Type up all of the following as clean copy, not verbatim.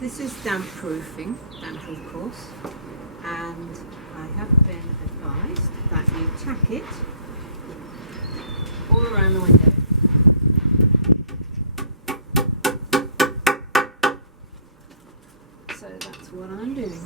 This is damp proofing, damp-proof course, and I have been advised that you tack it all around the window. So that's what I'm doing.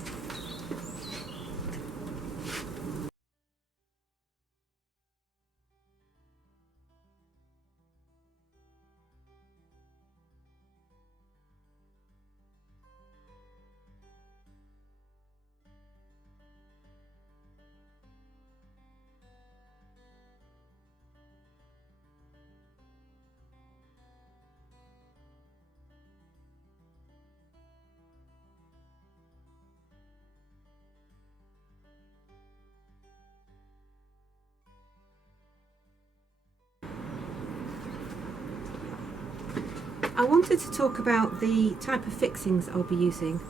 I wanted to talk about the type of fixings I'll be using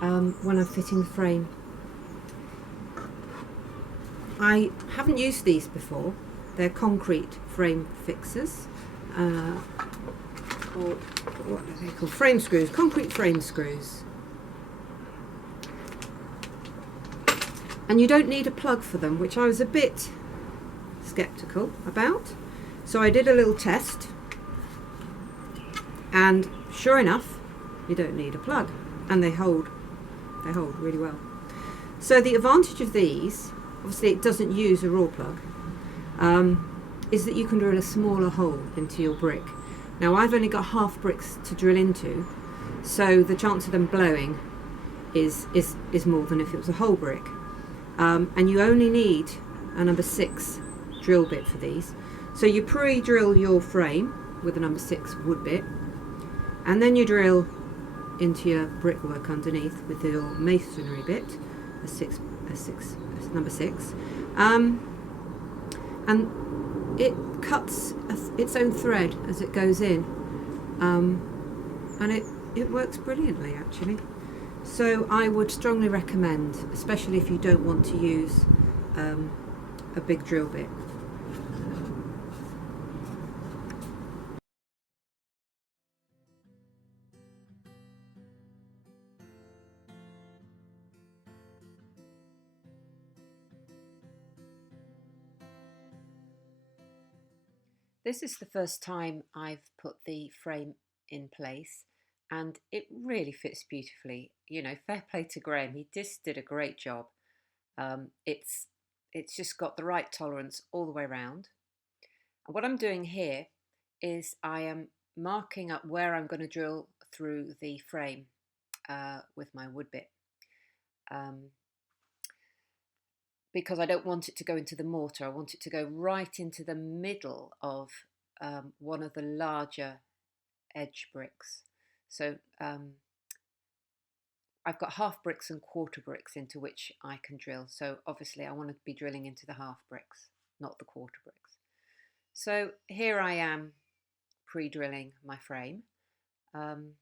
when I'm fitting the frame. I haven't used these before. They're concrete frame fixers, or what are they called? Frame screws, concrete frame screws. And you don't need a plug for them, which I was a bit skeptical about. So I did a little test. And sure enough, you don't need a plug, and they hold really well. So the advantage of these, obviously it doesn't use a raw plug, is that you can drill a smaller hole into your brick. Now I've only got half bricks to drill into, so the chance of them blowing is more than if it was a whole brick. And you only need a number 6 drill bit for these. So you pre-drill your frame with a number 6 wood bit, and then you drill into your brickwork underneath with your masonry bit, a number 6, and it cuts its own thread as it goes in, and it works brilliantly actually. So I would strongly recommend, especially if you don't want to use a big drill bit. This is the first time I've put the frame in place, and it really fits beautifully. You know, fair play to Graham, he just did a great job. It's just got the right tolerance all the way around. And what I'm doing here is I am marking up where I'm going to drill through the frame with my wood bit. Because I don't want it to go into the mortar, I want it to go right into the middle of one of the larger edge bricks. So I've got half bricks and quarter bricks into which I can drill. So obviously I want to be drilling into the half bricks, not the quarter bricks. So here I am pre-drilling my frame. The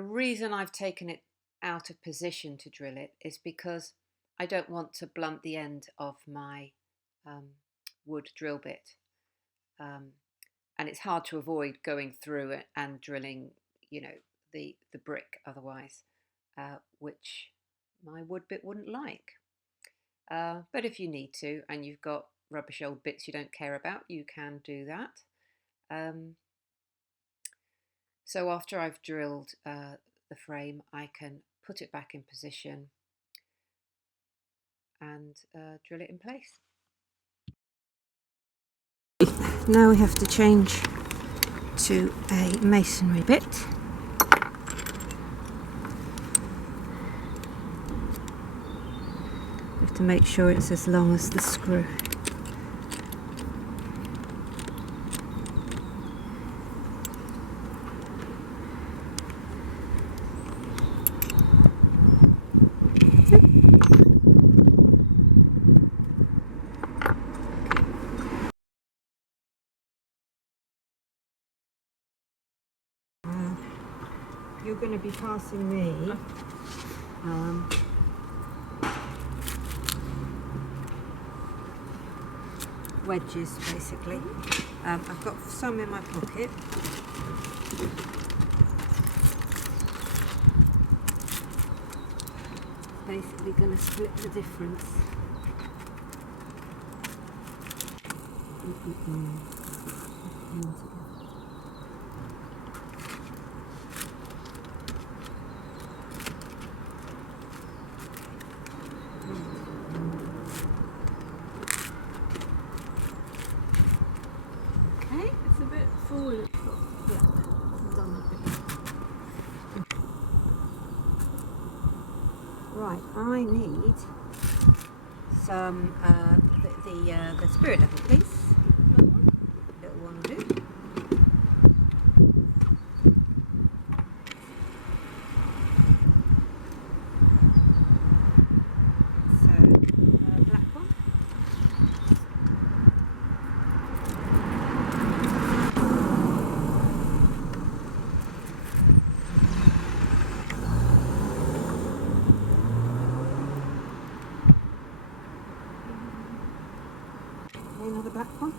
reason I've taken it out of position to drill it is because I don't want to blunt the end of my wood drill bit, and it's hard to avoid going through it and drilling, you know, the brick otherwise, which my wood bit wouldn't like. But if you need to and you've got rubbish old bits you don't care about, you can do that. So after I've drilled the frame, I can put it back in position and drill it in place. Now we have to change to a masonry bit. We have to make sure it's as long as the screw. You're going to be passing me wedges basically. I've got some in my pocket. basically going to split the difference. Okay, It's a bit full. It's not black. It's done a bit. right, I need some the spirit level, please. Little one will do. So, black one. Another black one.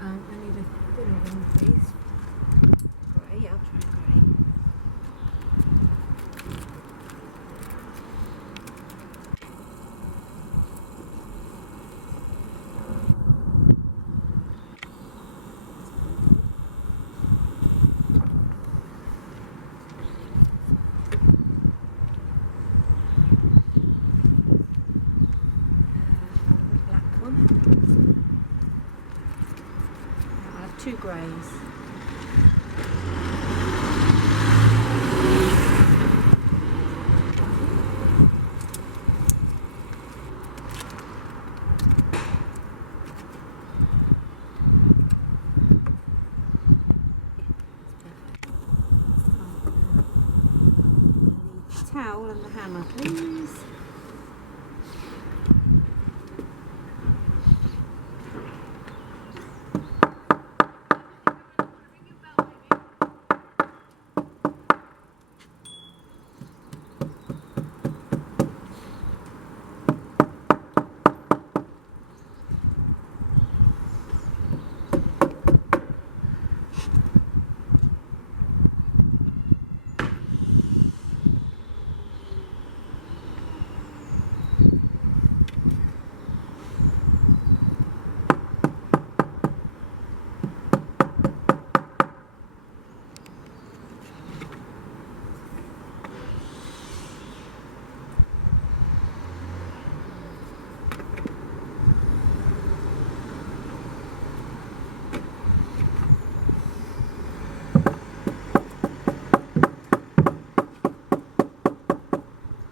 I need a thinner one, please. Grey, I'll try grey. Black one. I'll have 2 greys. Towel and the hammer, please.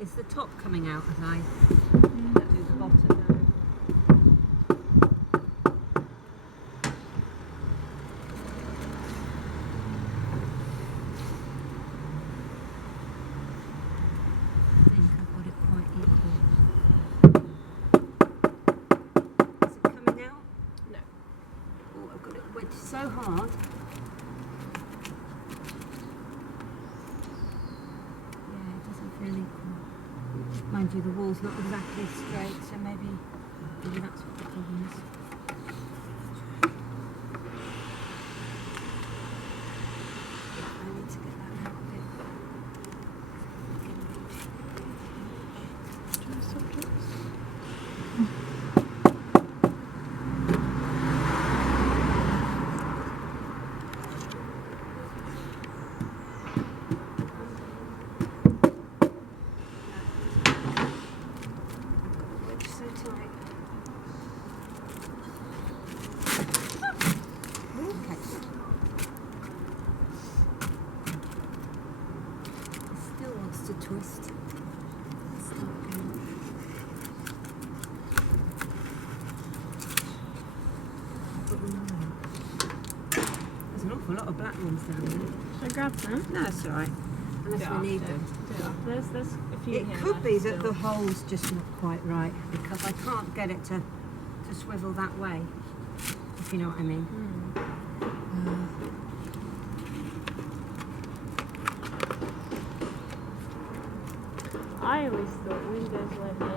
Is the top coming out as I do the bottom? I think I've got it quite equal. Is it coming out? No. Oh, I've got it wedged so hard. Yeah, it doesn't feel equal. Mind you, the wall's not exactly straight, so maybe that's what the problem is. I need to get that out a bit. Wedge so tight. Okay. It still wants to twist. Start again. There's an awful lot of black ones down there. Should I grab some? No, it's alright. Unless we need them. There's a few It here could left be that still. the hole's just not quite right because I can't get it to swivel that way, if you know what I mean. I always thought windows went in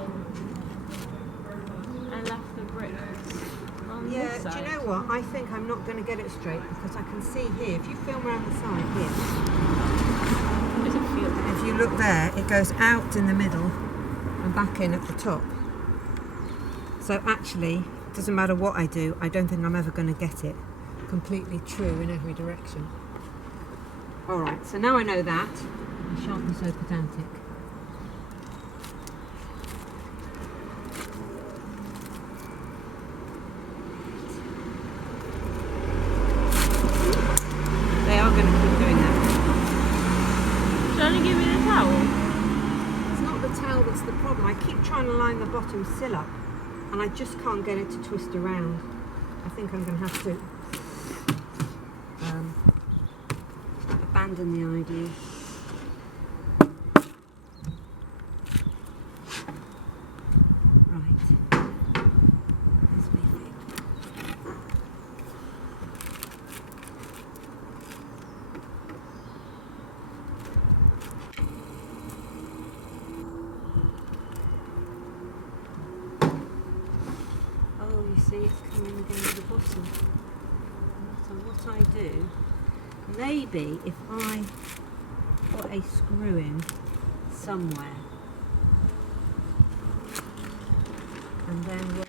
and left the bricks on Yeah, this do side. you know what? I think I'm not going to get it straight because I can see here, if you film around the side here, Does it feel and if you look there, it goes out in the middle and back in at the top. So actually, it doesn't matter what I do, I don't think I'm ever going to get it completely true in every direction. Alright, so now I know that, I shan't be so pedantic. They are going to keep doing that. Should I only give me the towel? It's not the towel that's the problem. I keep trying to line the bottom sill up and I just can't get it to twist around. I think I'm going to have to abandon the idea. Right. That's me. Oh, you see, it's coming again to the bottom. So what I do, maybe if I put a screw in somewhere and then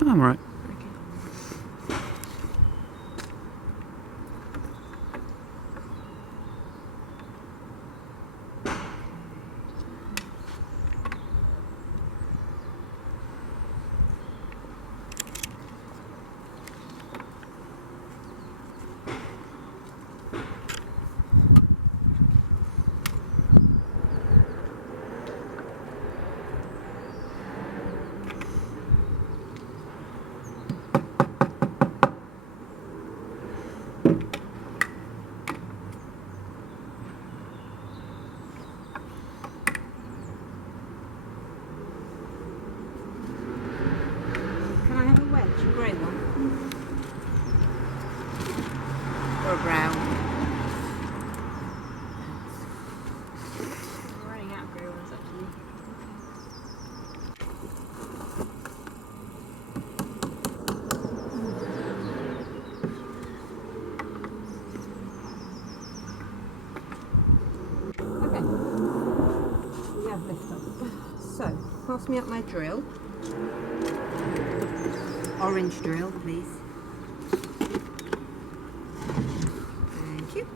I'm right. can I have a wedge, a grey one? Or a brown? We're running out of grey ones actually. Okay. We have lift up. So, pass me up my drill. Orange drill, please. Thank you.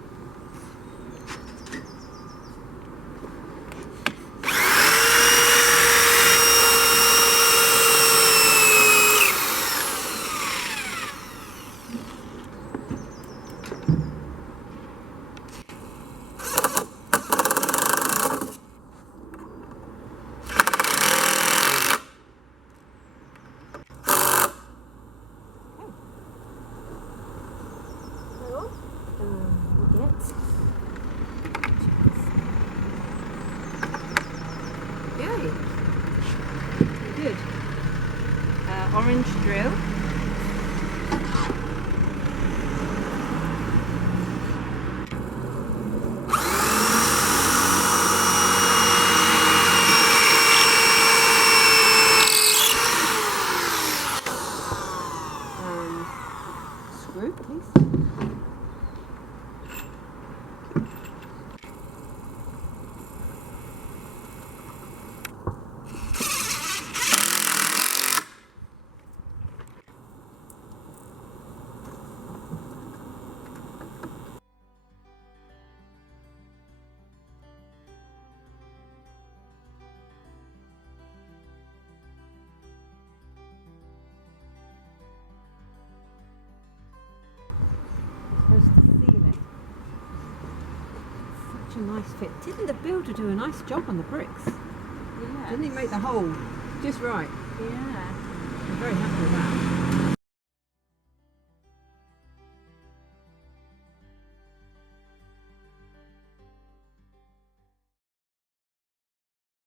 Yay. Good. Orange drill. Screw, please. Supposed to seal it. Such a nice fit. Didn't the builder do a nice job on the bricks? Yeah. Didn't he make the hole just right? Yeah. I'm very happy with that.